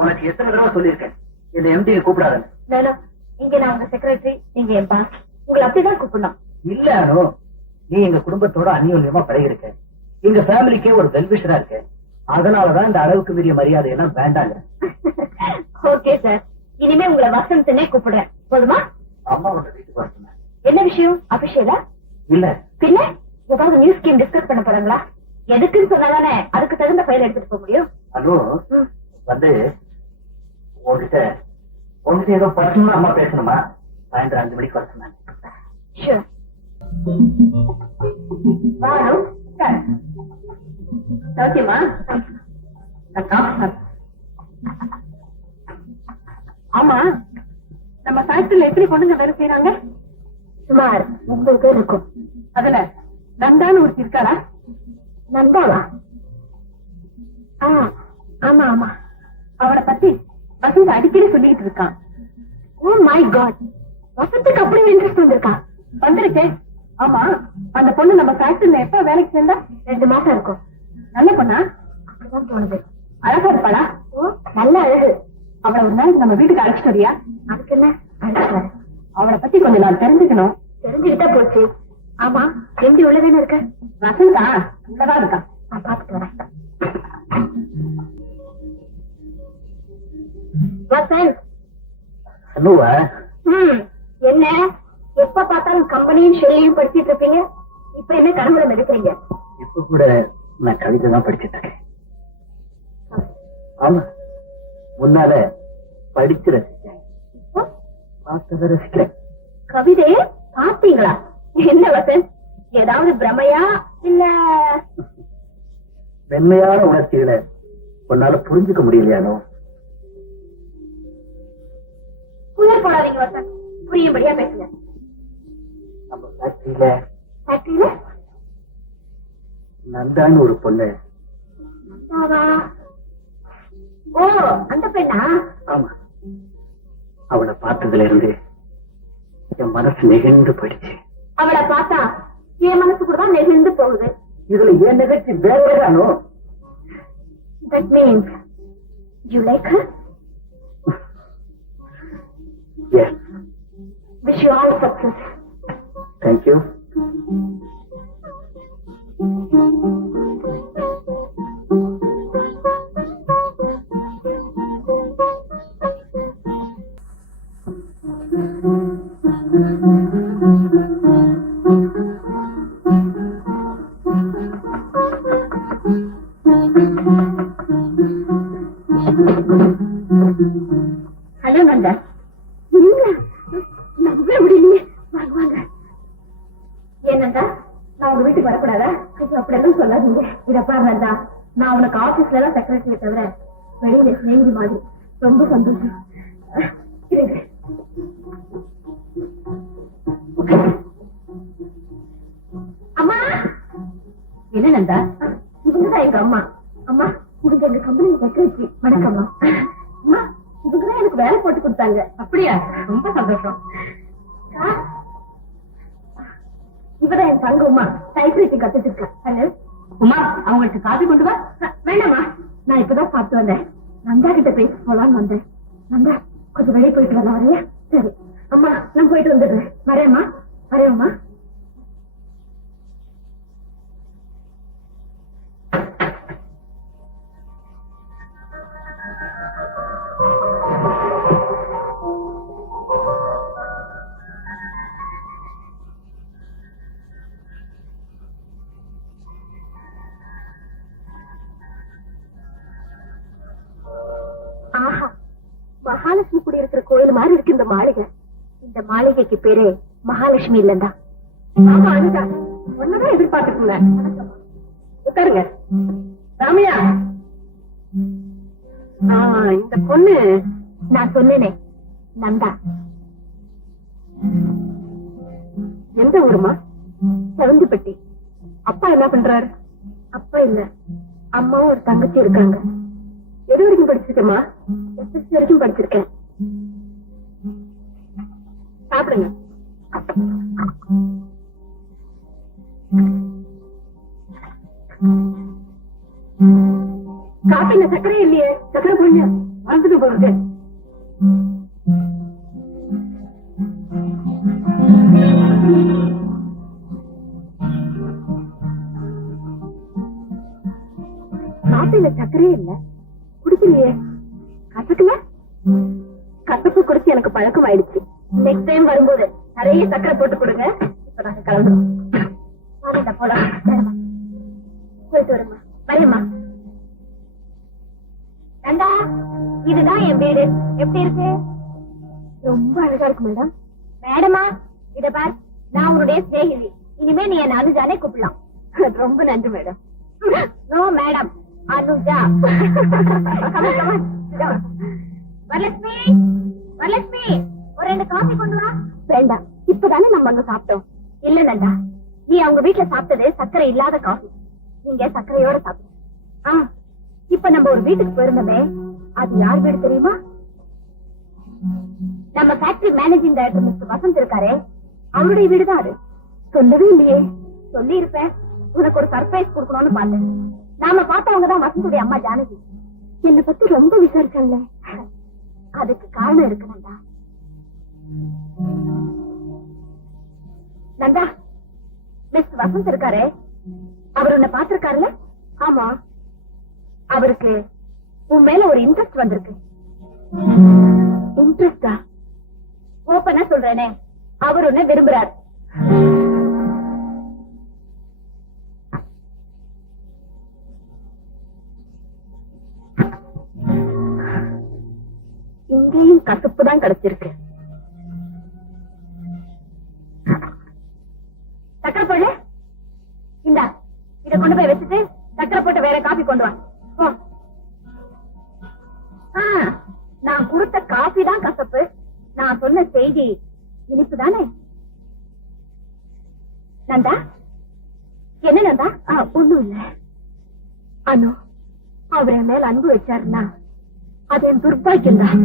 உனக்கு எத்தனை தடவை சொல்லியிருக்கேன்? இந்த எம்டியை கூப்பிடாத வேணாம் இங்க நான் உங்க செக்ரட்டரி நீங்க என் பாஸ் உங்களை அப்படிதான் கூப்பிடலாம் இல்ல அனு. நீ எங்க குடும்பத்தோட அந்யோன்யமா பழகிருக்க. எங்க ஃபேமிலிக்கே ஒரு வெல்விஷரா இருக்க. அதனாலதான் இந்த அளவுக்கு மீறிய மரியாதை எல்லாம் வேண்டாங்க. ஓகே சார் இனிமே உங்களை வசந்தனே கூப்பிடுறேன். போதுமா? அம்மாவோட வீட்டுக்கு வர சொன்னேன். என்ன விஷயம்? அபிஷேகா இல்ல. பின்ன? ஏதாவது நியூஸ் ஸ்கீம் டிஸ்கஸ் பண்ண போறாங்களா? எதுக்குன்னு சொன்னாதானே? அதுக்கு தகுந்த ஃபைல் எடுத்துட்டு போக முடியும். ம். வந்து உங்ககிட்ட உங்ககிட்ட ஏதோ பர்சனலா அம்மா பேசணுமா? சாயந்தரம் அஞ்சு மணிக்கு வர சொன்னாங்க. சாப்பிட்டேன். ஆமா. நம்ம ஃபேக்டரியில எத்தனை பொண்ணுங்க வேலை செய்யறாங்க சுமார் முப்பது பேர் இருக்கும். அதுல நந்தான்னு ஒருத்தி இருக்காளா? நந்தாவா? ஆமா ஆமா. வசந்த் அடிக்கடி சொல்லிட்டு இருக்கான். ஓ மை காட் வசத்துக்கு அப்படி இன்ட்ரெஸ்ட் வந்திருக்கா? வந்திருக்கேன் ஆமா. அந்த பொண்ணு நம்ம ஃபேக்டரியில எப்ப வேலைக்கு சேர்ந்தா? ரெண்டு மாசம் இருக்கும். நல்ல பொண்ணா? தோணுது. அழகா இருப்பாளா? ஓ நல்ல அழகு. அவளை ஒரு நாள் நம்ம வீட்டுக்கு அழைச்சிட்டு வரியா? அதுக்கு என்ன? அழைச்சிட்டு அவளை பத்தி கொஞ்சம் நான் தெரிஞ்சுக்கணும். தெரிஞ்சுக்கிட்டா போச்சு. ஆமா. எப்படி உள்ளதானே இருக்க? வசந்தா உள்ளதான் இருக்கா? என்ன? எப்ப பார்த்தாலும் கம்பெனியும் ஷெல்லையும் படிச்சிட்டு இருப்பீங்க? இப்ப என்ன கனவுல நடக்கிறீங்க? இப்ப கூட நான் கவிதை தான் படிச்சிட்டு இருக்கேன். ஆமா. முன்னால படிச்சு ரசிச்சேன். பார்த்ததை ரசிக்கிறேன். கவிதையே பார்த்தீங்களா? என்ன வசந்த் ஏதாவது பிரமையா? இல்ல? மென்மையான உணர்ச்சிகளை உன்னால புரிஞ்சுக்க முடியலையானோ? புயல் போடாதீங்க வசந்த். புரியும்படியா பேசுங்க. நம்ம ஃபேக்டரியில ஃபேக்டரியில நந்தான்னு ஒரு பொண்ணு. ஓ அந்த பெண்ணா? ஆமா. அவளை பார்த்ததுல இருந்து என் மனசு நெகிழ்ந்து போயிடுச்சு. அவளை பார்த்தா என் மனசு கூட தான் நெகிழ்ந்து போகுது. இதுல என் நிகழ்ச்சி வேறதானோ that means you like her Yes. Wish you all success. Thank you. Hello, Nanda. பாரு நந்தா நான் உனக்கு ஆபீஸ்ல தான் செக்ரட்டரி தவிர வெளியில ஸ்நேகிதி மாதிரி. ரொம்ப சந்தோஷம். அம்மா! என்ன நந்தா? இவங்கதான் எங்க அம்மா. அம்மா இவங்க எங்க கம்பெனி செக்ரட்டரி வணக்கம் அம்மா. இவங்கதான் எனக்கு வேலை போட்டு கொடுத்தாங்க. அப்படியா? ரொம்ப சந்தோஷம். இவதான் என் தங்க உமா டைப்ரைட்டிங் கத்துட்டு இருக்கா. ஹலோ உமா அவங்களுக்கு காபி கொண்டு வா வேண்டாமா நான் இப்பதான் பார்த்து வந்தேன். நந்தா கிட்ட பேச போலான்னு வந்தேன். மகாலட்சுமி கூட இருக்கிற கோயில் மாதிரி இருக்கு இந்த மாளிகை. இந்த மாளிகைக்கு பேரு மகாலட்சுமி இல்லந்தா ஆமா அனிதா. ஒன்னதான் எதிர்பார்த்துட்டு உட்காருங்க. ராமையா. ஆ, இந்த பொண்ணு. நான் சொன்னேனே. நந்தா. எந்த ஊருமா? செவந்திப்பட்டி. அப்பா என்ன பண்றாரு? அப்பா இல்ல. அம்மாவும் ஒரு தங்கச்சி இருக்காங்க. எது வரைக்கும் படிச்சிருக்கேம்மா. எஸ்எஸ்சி வரைக்கும் படிச்சிருக்கேன். சாப்பிடுங்க. காப்பில சர்க்கரை இல்லையே? சக்கரை போடுங்க மறந்துட்டு போகுது காப்பில சக்கரே இல்ல. குடிக்கலையே கசக்கல கசப்பு குடிச்சு எனக்கு பழக்கம் ஆயிடுச்சு நெக்ஸ்ட் டைம் வரும்போது நிறைய சக்கரை போட்டு கொடுங்க. இப்ப நாங்க கிளம்புறோம். போலாம். போயிட்டு வரேம்மா வரேம்மா நந்தா இதுதான் என் வீடு. எப்படி இருக்கு? ரொம்ப அழகா இருக்கு மேடம். மேடமா இத பார். நான் உன்னுடைய சிநேகிதி. இனிமே நீ என்ன அனுஜானே கூப்பிடலாம். ரொம்ப நன்றி madam. No madam down. Varalakshmi Varalakshmi ஒரு ரெண்டு காஃபி கொண்டு வா வேண்டாம் இப்பதானே நம்ம அங்க சாப்பிட்டோம். இல்ல நந்தா. நீ அவங்க வீட்டுல சாப்பிட்டது சர்க்கரை இல்லாத காஃபி நீங்க சர்க்கரையோட சாப்பிட்டோம் ஆ இப்ப நம்ம ஒரு வீட்டுக்கு போயிருந்தோமே. அது யார் வீடு தெரியுமா? நம்ம factory managing director mister Vasanth இருக்காரே. அவருடைய வீடுதான் அது. சொல்லவே இல்லையே. சொல்லி இருப்பேன் உனக்கு ஒரு சர்ப்ரைஸ் கொடுக்கணும்னு பார்த்தேன். நாம பார்த்தவங்கதான் வசந்துடைய அம்மா ஜானகி. என்னை பத்தி ரொம்ப விசாரிச்சாங்க அதுக்கு காரணம் இருக்கு நந்தா. நந்தா மிஸ் வசந்த் இருக்காரே. அவர் உன்னை பாத்திருக்காருல்ல ஆமா. அவருக்கு உன் மேல ஒரு இன்ட்ரெஸ்ட் வந்திருக்கு. இன்ட்ரெஸ்டா ஓப்பனா சொல்றேனே. அவர் உன்னை விரும்புறாரு. இங்கேயும் கசப்பு தான் கிடைச்சிருக்கு. சக்கரை போடு. இந்தா இத கொண்டு போய் வச்சுட்டு சக்கரை போட்டு வேற காபி கொண்டு வா. நான் கொடுத்த காபி தான் கசப்பு. நான் சொன்ன செய்தி இனிப்பு தானே? நந்தா? என்ன நந்தா? ஒண்ணும் இல்ல. அனு அவரை மேல அன்பு வச்சாருன்னா அது என் துர்பாக்கியம் தான்